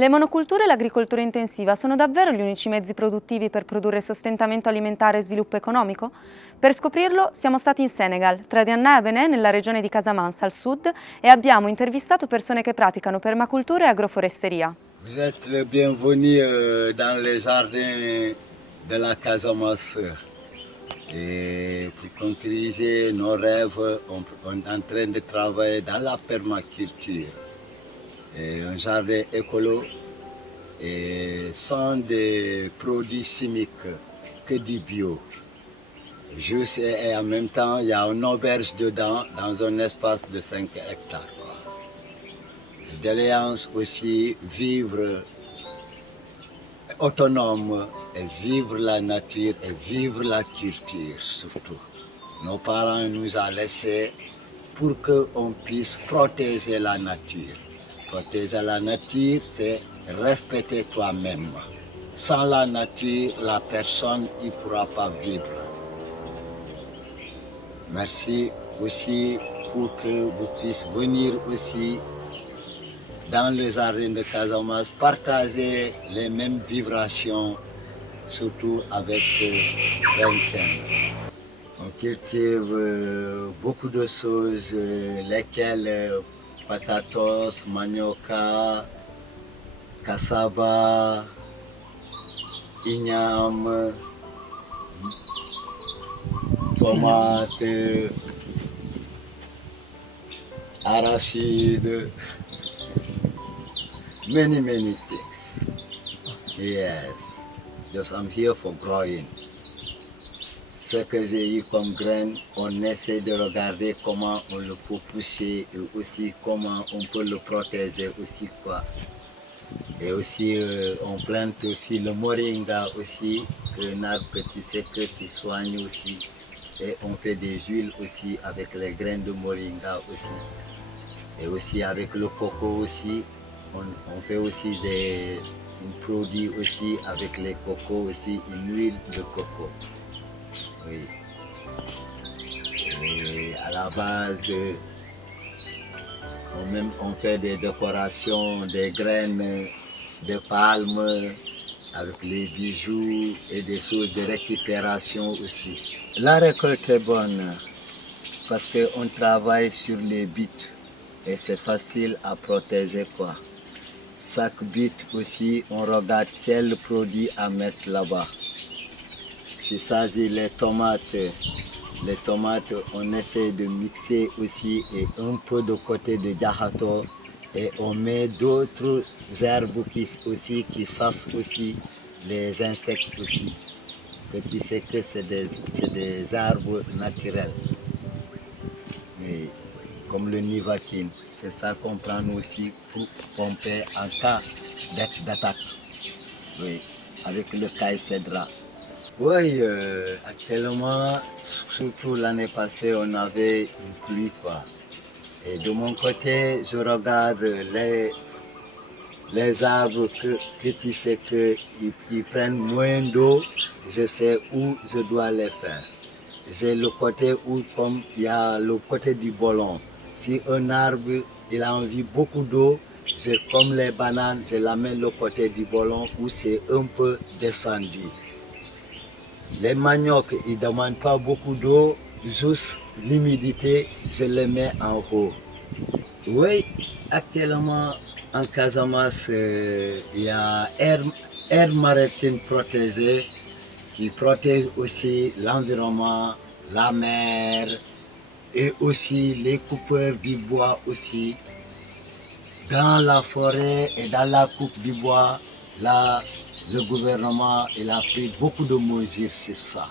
Le monoculture e l'agricoltura intensiva sono davvero gli unici mezzi produttivi per produrre sostentamento alimentare e sviluppo economico? Per scoprirlo siamo stati in Senegal, tra Diana e Benin, nella regione di Casamance al sud, e abbiamo intervistato persone che praticano permacultura e agroforesteria. Vous êtes le bienvenu dans les jardins de la Casamance. Et pour concrétiser nos rêves, on est en train de travailler dans la permaculture. Et un jardin écolo et sans des produits chimiques, que du bio. Juste et en même temps, il y a une auberge dedans, dans un espace de 5 hectares. D'alliance aussi, vivre autonome et vivre la nature et vivre la culture surtout. Nos parents nous ont laissé pour qu'on puisse protéger la nature. Protéger la nature, c'est respecter toi-même. Sans la nature, la personne ne pourra pas vivre. Merci aussi pour que vous puissiez venir aussi dans le jardin de Casamance, partager les mêmes vibrations, surtout avec Renken. On cultive beaucoup de choses, lesquelles patatos, manioca, cassava, igname, tomates, arachides. Many things. Yes. Just I'm here for growing. Ce que j'ai eu comme graine, on essaie de regarder comment on le peut pousser et aussi comment on peut le protéger aussi quoi. Et aussi on plante aussi le moringa aussi, un arbre que tu sais que tu soignes aussi. Et on fait des huiles aussi avec les graines de moringa aussi. Et aussi avec le coco aussi. On fait aussi des produits aussi avec les cocos aussi, une huile de coco. Oui. Et à la base, on fait des décorations, des graines de palme avec les bijoux et des choses de récupération aussi. La récolte est bonne parce qu'on travaille sur les buts et c'est facile à protéger quoi. Chaque but aussi, on regarde quel produit à mettre là-bas. Si ça dit les tomates, on essaie de mixer aussi et un peu de côté de jahato et on met d'autres herbes qui chassent aussi les insectes aussi. Et tu sais que c'est des arbres naturels. Mais, comme le nivaquine. C'est ça qu'on prend aussi pour pomper en cas d'attaque. Oui, avec le caïcédra. Oui, actuellement, surtout l'année passée, on avait une pluie quoi. Et de mon côté, je regarde les arbres que tu sais qu'ils prennent moins d'eau, je sais où je dois les faire. J'ai le côté où, comme il y a le côté du ballon. Si un arbre il a envie beaucoup d'eau, comme les bananes, je l'amène le côté du ballon où c'est un peu descendu. Les maniocs, ils ne demandent pas beaucoup d'eau, juste l'humidité, je les mets en haut. Oui, actuellement en Casamance, il y a aire maritime protégée qui protège aussi l'environnement, la mer, et aussi les coupeurs du bois aussi. Dans la forêt et dans la coupe du bois, là, le gouvernement il a pris beaucoup de mesures sur ça.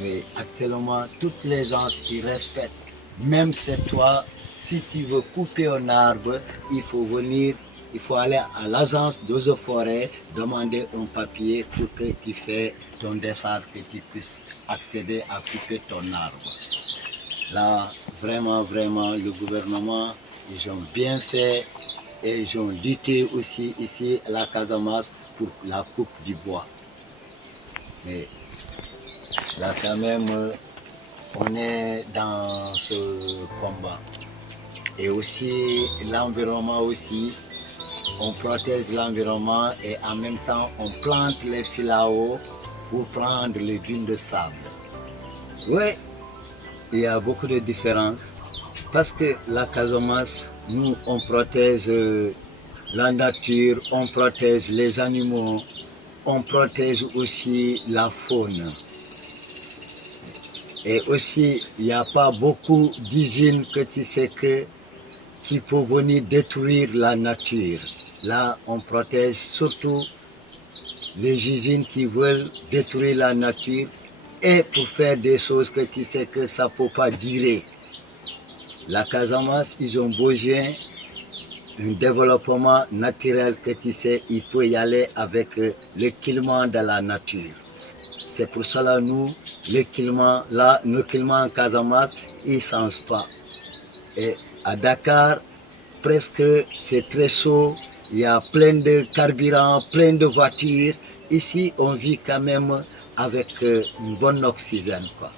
Mais actuellement, toutes les gens qui respectent, même c'est toi, si tu veux couper un arbre, il faut aller à l'agence d'eaux et forêts, demander un papier pour que tu fasses ton décharge, que tu puisses accéder à couper ton arbre. Là, vraiment, le gouvernement, ils ont bien fait et ils ont lutté aussi ici à la Casamance pour la coupe du bois. Mais là, quand même, on est dans ce combat. Et aussi, l'environnement aussi, on protège l'environnement et en même temps on plante les filaos pour prendre les dunes de sable. Oui, il y a beaucoup de différences parce que la Casamance, nous on protège la nature, on protège les animaux, on protège aussi la faune. Et aussi, il n'y a pas beaucoup d'usines que tu sais qui peuvent venir détruire la nature. Là, on protège surtout les usines qui veulent détruire la nature et pour faire des choses que tu sais que ça ne peut pas durer. La Casamance, ils ont besoin d'un développement naturel que tu sais, il peut y aller avec le climat de la nature. C'est pour cela nous, le climat, là, nos climats en Casamance, ils ne changent pas. Et à Dakar, presque c'est très chaud, il y a plein de carburant, plein de voitures. Ici, on vit quand même avec une bonne oxygène, quoi.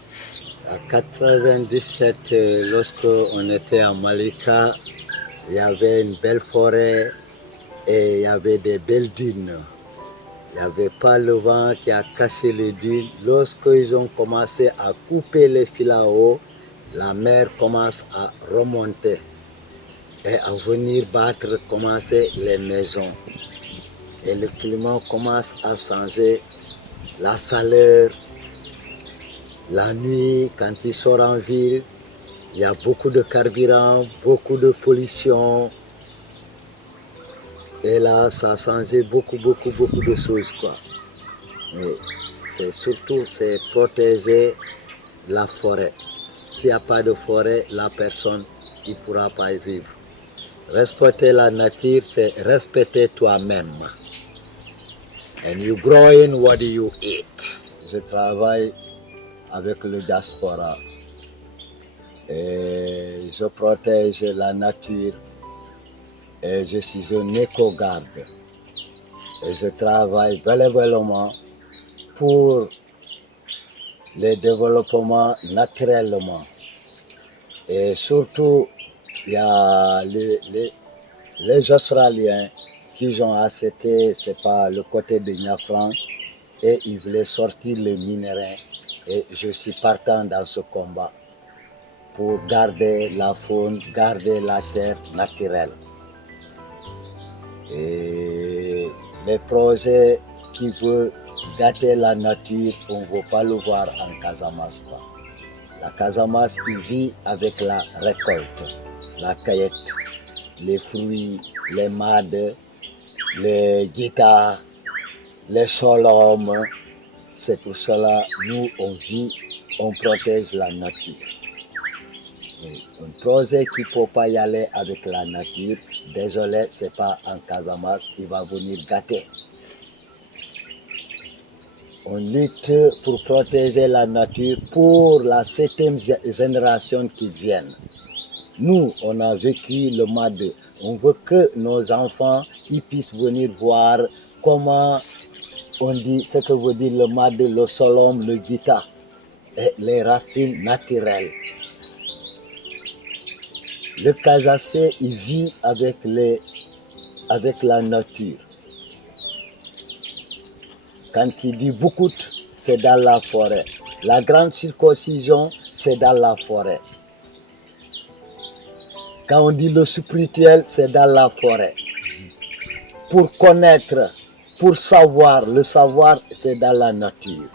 En 97, lorsqu'on était à Malika, il y avait une belle forêt et il y avait des belles dunes. Il n'y avait pas le vent qui a cassé les dunes. Lorsqu'ils ont commencé à couper les filaos, la mer commence à remonter et à venir battre, commencer les maisons. Et le climat commence à changer, la chaleur, la nuit, quand il sort en ville, il y a beaucoup de carburant, beaucoup de pollution. Et là, ça a changé beaucoup de choses, quoi. Mais c'est surtout, c'est protéger la forêt. S'il n'y a pas de forêt, la personne ne pourra pas y vivre. Respecter la nature, c'est respecter toi-même. And you grow in what you eat. Je travaille avec le diaspora et je protège la nature. Et je suis un éco-garde et je travaille bénévolement pour le développement naturellement. Et surtout, il y a les Australiens qui ont accepté, c'est pas le côté de Niafran, et ils voulaient sortir les minéraux. Et je suis partant dans ce combat pour garder la faune, garder la terre naturelle. Et les projets qui veulent gâter la nature, on ne veut pas le voir en Casamance. La Casamance, il vit avec la récolte, la cueillette, les fruits, les mades, les guitares, les solomes. C'est pour cela que nous, on vit, on protège la nature. Et un projet qui ne peut pas y aller avec la nature, désolé, ce n'est pas en Casamance qui va venir gâter. On lutte pour protéger la nature pour la 7e génération qui vient. Nous, on a vécu le MAD. On veut que nos enfants ils puissent venir voir comment on dit ce que veut dire le MAD, le solom, le guitare et les racines naturelles. Le Casacé, il vit avec la nature. Quand il dit Boukout, c'est dans la forêt. La grande circoncision, c'est dans la forêt. Quand on dit le spirituel, c'est dans la forêt. Pour connaître, pour savoir, le savoir, c'est dans la nature.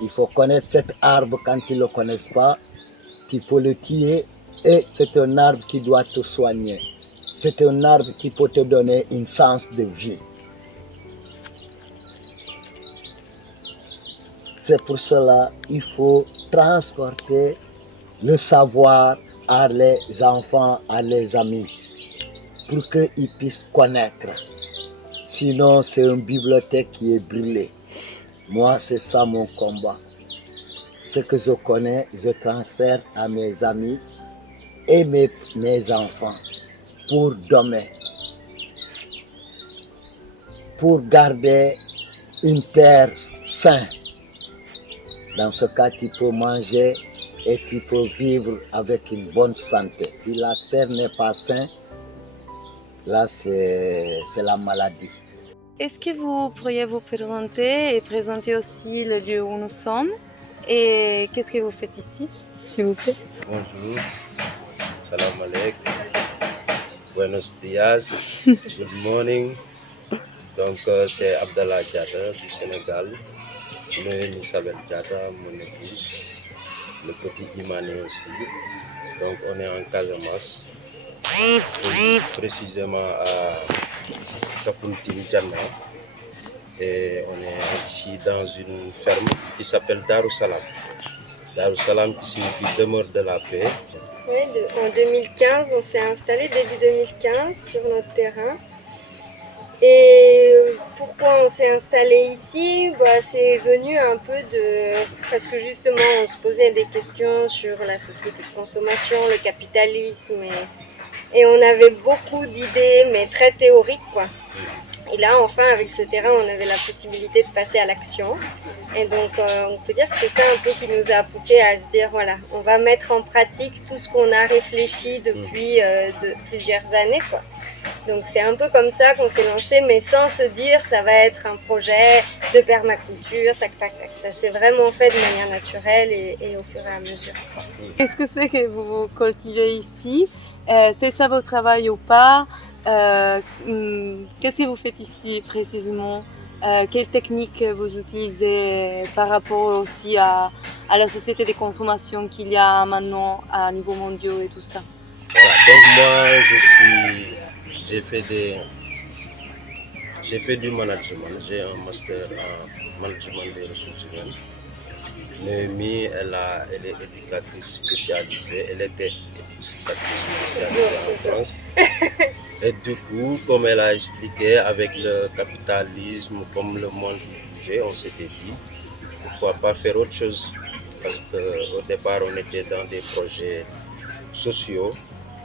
Il faut connaître cet arbre. Quand tu ne le connais pas, tu peux le tuer. Et c'est un arbre qui doit te soigner. C'est un arbre qui peut te donner une chance de vie. C'est pour cela qu'il faut transporter le savoir à les enfants, à les amis, pour qu'ils puissent connaître. Sinon, c'est une bibliothèque qui est brûlée. Moi, c'est ça mon combat. Ce que je connais, je transfère à mes amis et mes enfants pour demain, pour garder une terre saine. Dans ce cas, tu peux manger et tu peux vivre avec une bonne santé. Si la terre n'est pas saine, Là, c'est la maladie. Est-ce que vous pourriez vous présenter et présenter aussi le lieu où nous sommes et qu'est-ce que vous faites ici, s'il vous plaît? Bonjour, salam alaikum, buenos dias, good morning. Donc c'est Abdallah Diatta du Sénégal, Noémie Isabelle Diatta, mon épouse, le petit Imané aussi. Donc on est en Casamance, précisément à Kafountine Djanna. Et on est ici dans une ferme qui s'appelle Darussalam. Darussalam qui signifie demeure de la paix. Oui, en 2015, on s'est installé début 2015 sur notre terrain. Et pourquoi on s'est installé ici? C'est venu un peu parce que justement on se posait des questions sur la société de consommation, le capitalisme et on avait beaucoup d'idées mais très théoriques quoi. Et là enfin avec ce terrain on avait la possibilité de passer à l'action. Et donc on peut dire que c'est ça un peu qui nous a poussé à se dire voilà, on va mettre en pratique tout ce qu'on a réfléchi depuis plusieurs années quoi. Donc c'est un peu comme ça qu'on s'est lancé, mais sans se dire ça va être un projet de permaculture, tac tac tac. Ça s'est vraiment fait de manière naturelle et au fur et à mesure. Qu'est-ce que c'est que vous cultivez ici? C'est ça votre travail ou pas? Qu'est-ce que vous faites ici précisément? Quelles techniques vous utilisez par rapport aussi à la société de consommation qu'il y a maintenant à niveau mondial et tout ça? Voilà, donc moi j'ai fait du management, j'ai un master en management des ressources humaines. Noémie, elle est éducatrice spécialisée, elle était éducatrice spécialisée en France. Et du coup, comme elle a expliqué, avec le capitalisme, comme le monde bougeait, on s'était dit, pourquoi pas faire autre chose? Parce qu'au départ, on était dans des projets sociaux,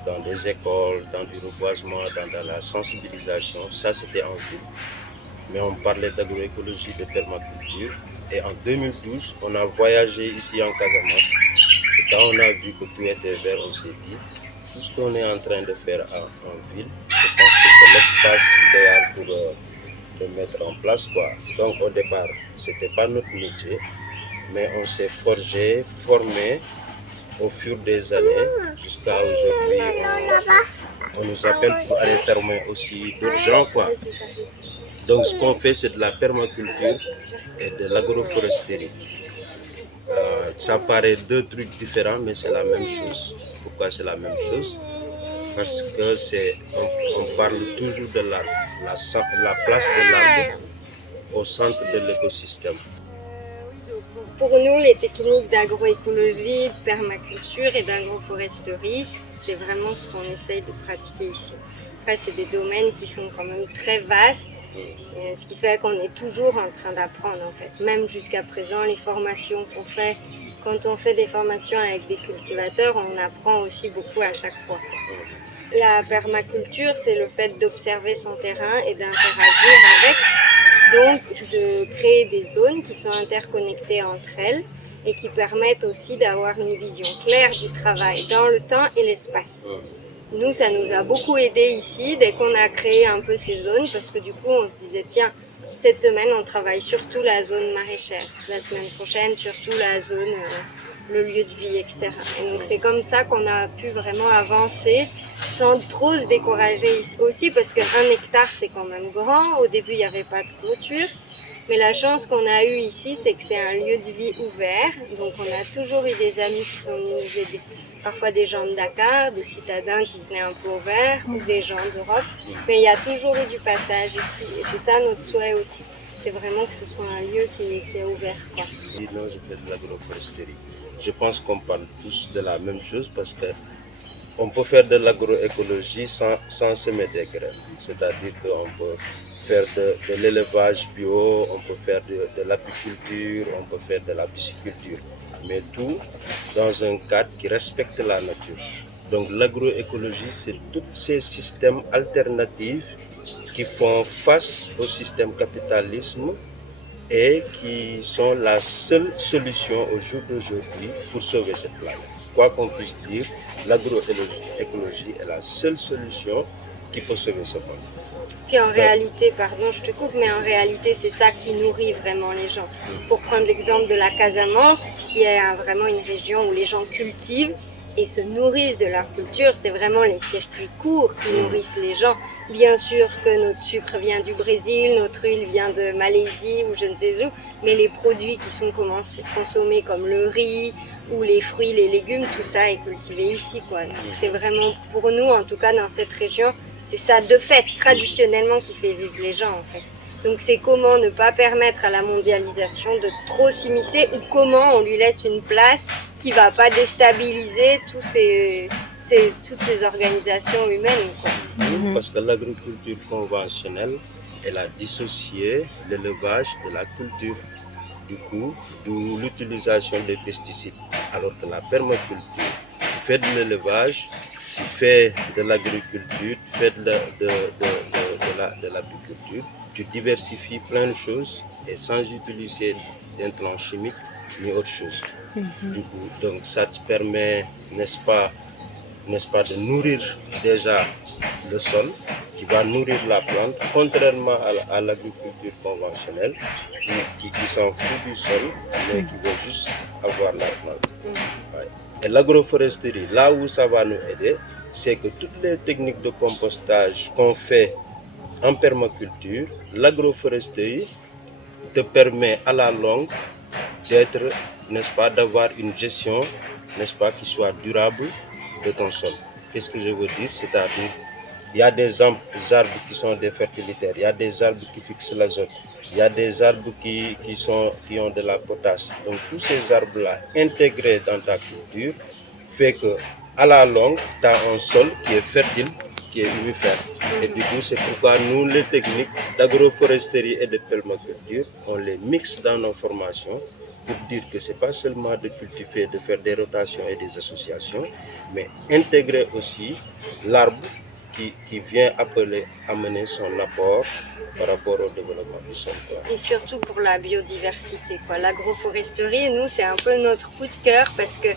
dans des écoles, dans du reboisement, dans la sensibilisation. Ça, c'était en ville. Mais on parlait d'agroécologie, de permaculture. Et en 2012, on a voyagé ici en Casamance. Et quand on a vu que tout était vert, on s'est dit, tout ce qu'on est en train de faire en ville, je pense que c'est l'espace idéal pour le mettre en place, quoi. Donc au départ, ce n'était pas notre métier, mais on s'est forgé, formé au fur des années, jusqu'à aujourd'hui, on nous appelle pour aller fermer aussi d'autres gens, quoi. Donc ce qu'on fait, c'est de la permaculture et de l'agroforesterie. Ça paraît deux trucs différents, mais c'est la même chose. Pourquoi c'est la même chose? Parce que on parle toujours de l'arbre, la place de l'arbre au centre de l'écosystème. Pour nous, les techniques d'agroécologie, de permaculture et d'agroforesterie, c'est vraiment ce qu'on essaye de pratiquer ici. Après, c'est des domaines qui sont quand même très vastes, ce qui fait qu'on est toujours en train d'apprendre en fait. Même jusqu'à présent, les formations qu'on fait, quand on fait des formations avec des cultivateurs, on apprend aussi beaucoup à chaque fois. La permaculture, c'est le fait d'observer son terrain et d'interagir avec, donc de créer des zones qui sont interconnectées entre elles et qui permettent aussi d'avoir une vision claire du travail dans le temps et l'espace. Nous, ça nous a beaucoup aidé ici dès qu'on a créé un peu ces zones parce que du coup, on se disait tiens, cette semaine, on travaille surtout la zone maraîchère. La semaine prochaine, surtout la zone, le lieu de vie, etc. Et donc, c'est comme ça qu'on a pu vraiment avancer sans trop se décourager aussi parce qu'un hectare, c'est quand même grand. Au début, il n'y avait pas de clôture. Mais la chance qu'on a eue ici, c'est que c'est un lieu de vie ouvert. Donc, on a toujours eu des amis qui sont venus nous aider. Parfois des gens de Dakar, des citadins qui venaient un peu au vert, ou des gens d'Europe. Mais il y a toujours eu du passage ici. Et c'est ça notre souhait aussi. C'est vraiment que ce soit un lieu qui est ouvert, quoi. Non, je fais de l'agroforesterie. Je pense qu'on parle tous de la même chose parce qu'on peut faire de l'agroécologie sans semer des graines. C'est-à-dire qu'on peut faire de l'élevage bio, on peut faire de l'apiculture, on peut faire de la pisciculture. Mais tout dans un cadre qui respecte la nature. Donc l'agroécologie, c'est tous ces systèmes alternatifs qui font face au système capitalisme et qui sont la seule solution au jour d'aujourd'hui pour sauver cette planète. Quoi qu'on puisse dire, l'agroécologie est la seule solution qui peut sauver ce monde. Puis en réalité, pardon, je te coupe, mais en réalité, c'est ça qui nourrit vraiment les gens. Pour prendre l'exemple de la Casamance, qui est vraiment une région où les gens cultivent et se nourrissent de leur culture, c'est vraiment les circuits courts qui nourrissent les gens. Bien sûr que notre sucre vient du Brésil, notre huile vient de Malaisie ou je ne sais où, mais les produits qui sont consommés comme le riz ou les fruits, les légumes, tout ça est cultivé ici, quoi. Donc c'est vraiment pour nous, en tout cas dans cette région, c'est ça de fait, traditionnellement, qui fait vivre les gens en fait. Donc c'est comment ne pas permettre à la mondialisation de trop s'immiscer ou comment on lui laisse une place qui va pas déstabiliser toutes ces organisations humaines, quoi. Parce que l'agriculture conventionnelle, elle a dissocié l'élevage de la culture. Du coup, d'où l'utilisation des pesticides. Alors que la permaculture, tu fais de l'élevage, tu fais de l'agriculture, tu fais de l'apiculture, tu diversifies plein de choses et sans utiliser d'intrants chimiques ni autre chose. Du coup, donc ça te permet, n'est-ce pas, de nourrir déjà le sol, qui va nourrir la plante, contrairement à l'agriculture conventionnelle, qui s'en fout du sol, mais qui veut juste avoir la plante. Ouais. Et l'agroforesterie, là où ça va nous aider, c'est que toutes les techniques de compostage qu'on fait en permaculture, l'agroforesterie te permet à la longue d'être, n'est-ce pas, d'avoir une gestion, n'est-ce pas, qui soit durable de ton sol. Qu'est-ce que je veux dire? C'est-à-dire, il y a des arbres qui sont des fertilitaires, il y a des arbres qui fixent l'azote, il y a des arbres qui ont de la potasse. Donc tous ces arbres-là intégrés dans ta culture fait que à la longue, tu as un sol qui est fertile, qui est humifère. Et du coup, c'est pourquoi nous, les techniques d'agroforesterie et de permaculture, on les mixe dans nos formations pour dire que ce n'est pas seulement de cultiver, de faire des rotations et des associations, mais intégrer aussi l'arbre qui vient amener son apport par rapport au développement du sol. Et surtout pour la biodiversité, quoi. L'agroforesterie, nous, c'est un peu notre coup de cœur parce que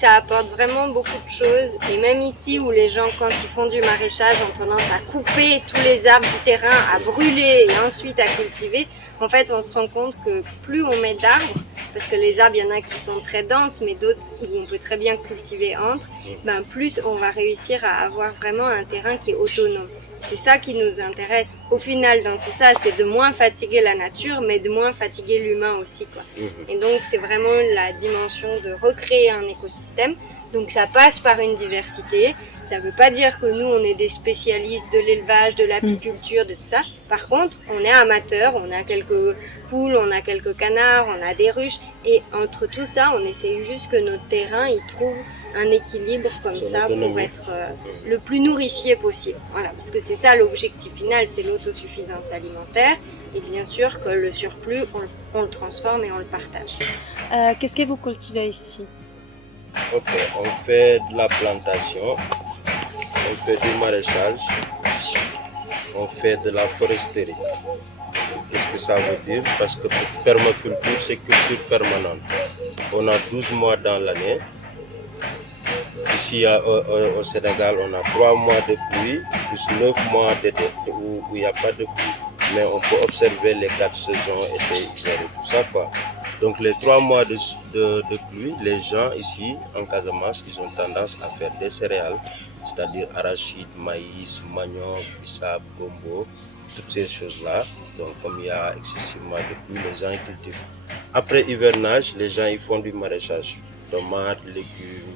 ça apporte vraiment beaucoup de choses. Et même ici où les gens, quand ils font du maraîchage, ont tendance à couper tous les arbres du terrain, à brûler et ensuite à cultiver, en fait, on se rend compte que plus on met d'arbres, parce que les arbres, il y en a qui sont très denses, mais d'autres où on peut très bien cultiver entre, ben plus on va réussir à avoir vraiment un terrain qui est autonome. C'est ça qui nous intéresse. Au final, dans tout ça, c'est de moins fatiguer la nature, mais de moins fatiguer l'humain aussi, quoi. Et donc, c'est vraiment la dimension de recréer un écosystème. Donc, ça passe par une diversité. Ça ne veut pas dire que nous, on est des spécialistes de l'élevage, de l'apiculture, de tout ça. Par contre, on est amateurs, on a quelques poules, on a quelques canards, on a des ruches. Et entre tout ça, on essaye juste que notre terrain, il trouve un équilibre comme ça pour être le plus nourricier possible. Voilà, parce que c'est ça l'objectif final, c'est l'autosuffisance alimentaire. Et bien sûr que le surplus, on le transforme et on le partage. Qu'est-ce que vous cultivez ici? Ok, on fait de la plantation, on fait du maraîchage, on fait de la foresterie. Qu'est-ce que ça veut dire? Parce que permaculture, c'est culture permanente. On a 12 mois dans l'année. Ici au Sénégal, on a 3 mois de pluie, plus 9 mois d'été où il n'y a pas de pluie. Mais on peut observer les 4 saisons, été, hiver et tout ça, quoi. Donc les 3 mois de pluie, les gens ici en Casamance, ils ont tendance à faire des céréales, c'est-à-dire arachide, maïs, manioc, bissap, gombo, toutes ces choses-là. Donc comme il y a excessivement de pluie, les gens ils cultivent. Après hivernage, les gens ils font du maraîchage, tomates, légumes,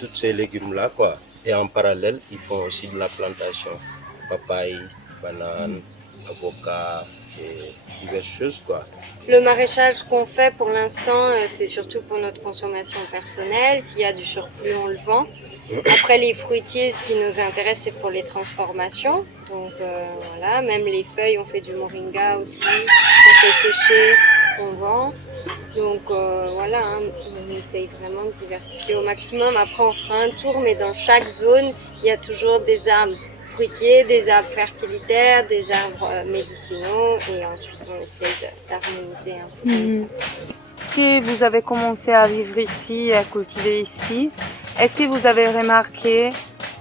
tous ces légumes-là, quoi. Et en parallèle, ils font aussi de la plantation, papaye, banane, avocat et diverses choses, quoi. Le maraîchage qu'on fait pour l'instant, c'est surtout pour notre consommation personnelle. S'il y a du surplus, on le vend. Après, les fruitiers, ce qui nous intéresse, c'est pour les transformations. Donc voilà, même les feuilles, on fait du moringa aussi, on fait sécher, on vend. Donc voilà, hein, on essaye vraiment de diversifier au maximum. Après, on fera un tour, mais dans chaque zone, il y a toujours des arbres fruitiers, des arbres fertilitaires, des arbres médicinaux, et ensuite on essaie d'harmoniser un peu comme ça. Que vous avez commencé à vivre ici, à cultiver ici, est-ce que vous avez remarqué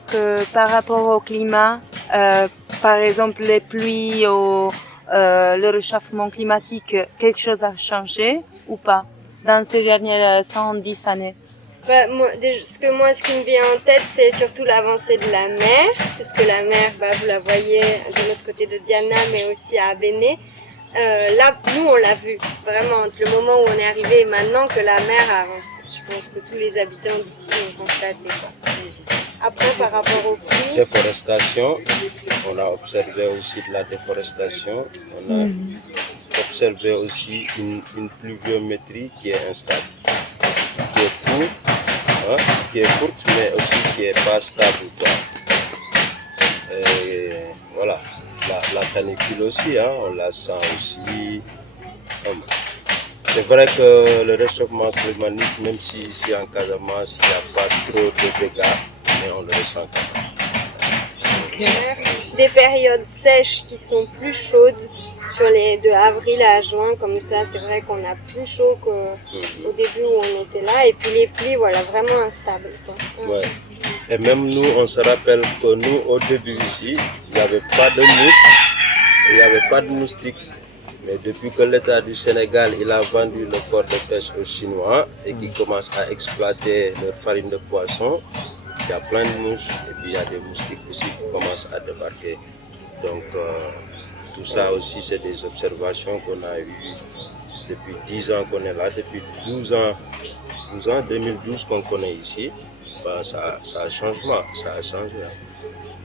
que par rapport au climat, par exemple les pluies ou le réchauffement climatique, quelque chose a changé ou pas dans ces dernières 110 années? Bah, ce qui me vient en tête, c'est surtout l'avancée de la mer, puisque la mer, vous la voyez de l'autre côté de Diana, mais aussi à Abéné. Là, nous, on l'a vu, vraiment, entre le moment où on est arrivé et maintenant que la mer a avancé. Je pense que tous les habitants d'ici l'ont constaté. Après, par rapport aux pluies... Déforestation, on a observé aussi de la déforestation. On a observé aussi une pluviométrie qui est instable, qui est courte, mais aussi qui n'est pas stable, quoi. Et voilà, la canicule aussi, on la sent aussi. C'est vrai que le réchauffement climatique, même si ici en Casamance, il n'y a pas trop de dégâts, mais on le ressent quand même. Des périodes sèches qui sont plus chaudes, de avril à juin, comme ça, c'est vrai qu'on a plus chaud qu'au début où on était là. Et puis les pluies, voilà, vraiment instables, quoi. Ouais. Et même nous, on se rappelle que nous, au début ici, il n'y avait pas de mouches, il n'y avait pas de moustiques. Mais depuis que l'État du Sénégal il a vendu le port de pêche aux Chinois et qu'ils commencent à exploiter leur farine de poisson, il y a plein de mouches et puis il y a des moustiques aussi qui commencent à débarquer. Donc tout ça aussi, c'est des observations qu'on a eues depuis 10 ans qu'on est là, depuis 12 ans, 2012 qu'on connaît ici. Ça a changé.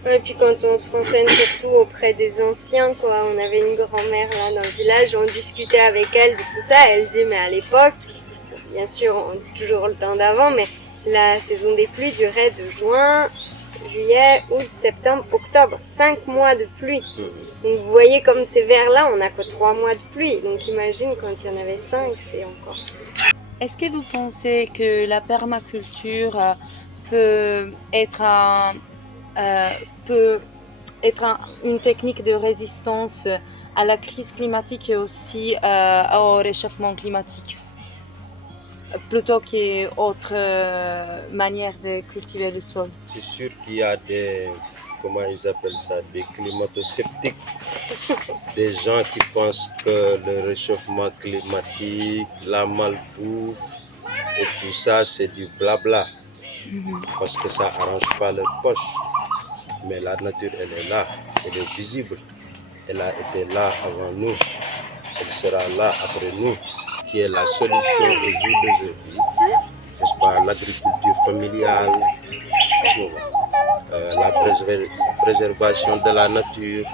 Et puis quand on se renseigne surtout auprès des anciens, quoi, on avait une grand-mère là dans le village, on discutait avec elle de tout ça, elle dit mais à l'époque, bien sûr on dit toujours le temps d'avant, mais la saison des pluies durait de juin, juillet, août, septembre, octobre, 5 mois de pluie. Donc vous voyez comme ces vers-là, on n'a que 3 mois de pluie, donc imagine quand il y en avait 5, c'est encore... Est-ce que vous pensez que la permaculture peut être une technique de résistance à la crise climatique et aussi au réchauffement climatique, plutôt qu'autre manière de cultiver le sol? C'est sûr qu'il y a comment ils appellent ça, des climato-sceptiques, des gens qui pensent que le réchauffement climatique, la malbouffe et tout ça, c'est du blabla, parce que ça n'arrange pas leur poche. Mais la nature, elle est là, elle est visible, elle a été là avant nous, elle sera là après nous, qui est la solution au jour d'aujourd'hui, n'est-ce pas, l'agriculture familiale, la préservation de la nature,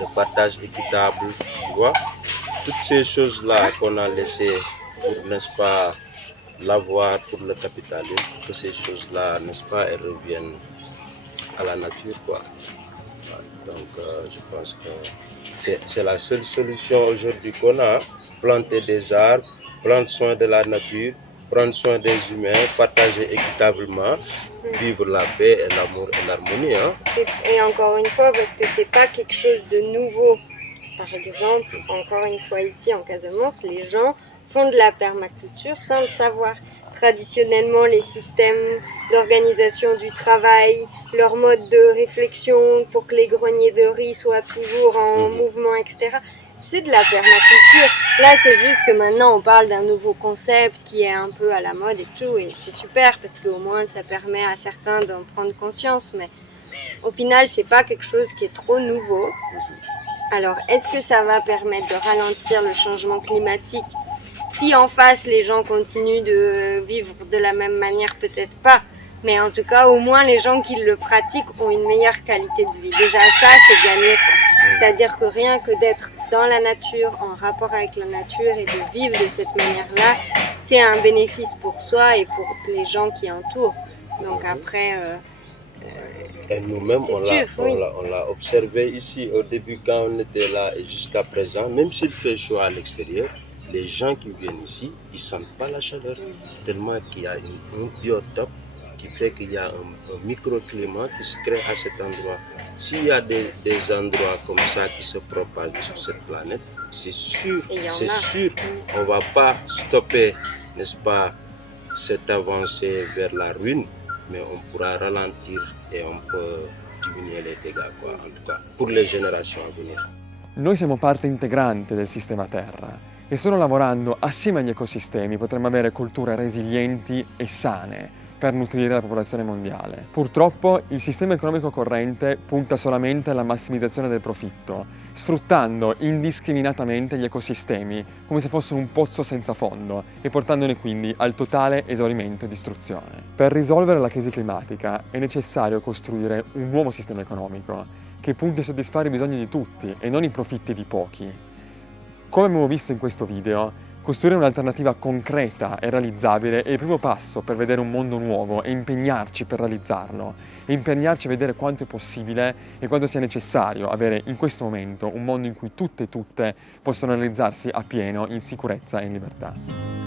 le partage équitable, tu vois. Toutes ces choses-là qu'on a laissées pour, n'est-ce pas, l'avoir pour le capitalisme, que ces choses-là, n'est-ce pas, elles reviennent à la nature, quoi. Donc je pense que c'est la seule solution aujourd'hui qu'on a, planter des arbres, prendre soin de la nature, prendre soin des humains, partager équitablement, vivre la paix et l'amour et l'harmonie. Et encore une fois, parce que c'est pas quelque chose de nouveau. Par exemple, encore une fois ici en Casamance, les gens font de la permaculture sans le savoir. Traditionnellement, les systèmes d'organisation du travail, leur mode de réflexion pour que les greniers de riz soient toujours en mouvement, etc., c'est de la permaculture. Là, c'est juste que maintenant, on parle d'un nouveau concept qui est un peu à la mode et tout, et c'est super parce qu'au moins, ça permet à certains d'en prendre conscience, mais au final, c'est pas quelque chose qui est trop nouveau. Alors, est-ce que ça va permettre de ralentir le changement climatique? Si en face, les gens continuent de vivre de la même manière, peut-être pas. Mais en tout cas, au moins, les gens qui le pratiquent ont une meilleure qualité de vie. Déjà, ça, c'est gagné, quoi. C'est-à-dire que rien que d'être dans la nature, en rapport avec la nature et de vivre de cette manière-là, c'est un bénéfice pour soi et pour les gens qui entourent. Donc après... et nous-mêmes, on l'a observé ici au début quand on était là et jusqu'à présent, même s'il fait chaud à l'extérieur, les gens qui viennent ici, ils ne sentent pas la chaleur, tellement qu'il y a un biotope qui fait qu'il y a un microclimat qui se crée à cet endroit. S'il y a des endroits comme ça qui se propagent sur cette planète, c'est sûr, on ne va pas stopper, n'est-ce pas, cette avancée vers la ruine, mais on pourra ralentir et on peut diminuer les dégâts, quoi, en tout cas, pour les générations à venir. Noi siamo parte integrante del sistema Terra e solo lavorando assieme agli ecosistemi potremo avere culture resilienti e sane per nutrire la popolazione mondiale. Purtroppo il sistema economico corrente punta solamente alla massimizzazione del profitto, sfruttando indiscriminatamente gli ecosistemi come se fossero un pozzo senza fondo e portandone quindi al totale esaurimento e distruzione. Per risolvere la crisi climatica è necessario costruire un nuovo sistema economico che punti a soddisfare i bisogni di tutti e non i profitti di pochi. Come abbiamo visto in questo video, costruire un'alternativa concreta e realizzabile è il primo passo per vedere un mondo nuovo e impegnarci per realizzarlo, e impegnarci a vedere quanto è possibile e quanto sia necessario avere in questo momento un mondo in cui tutte e tutte possono realizzarsi appieno in sicurezza e in libertà.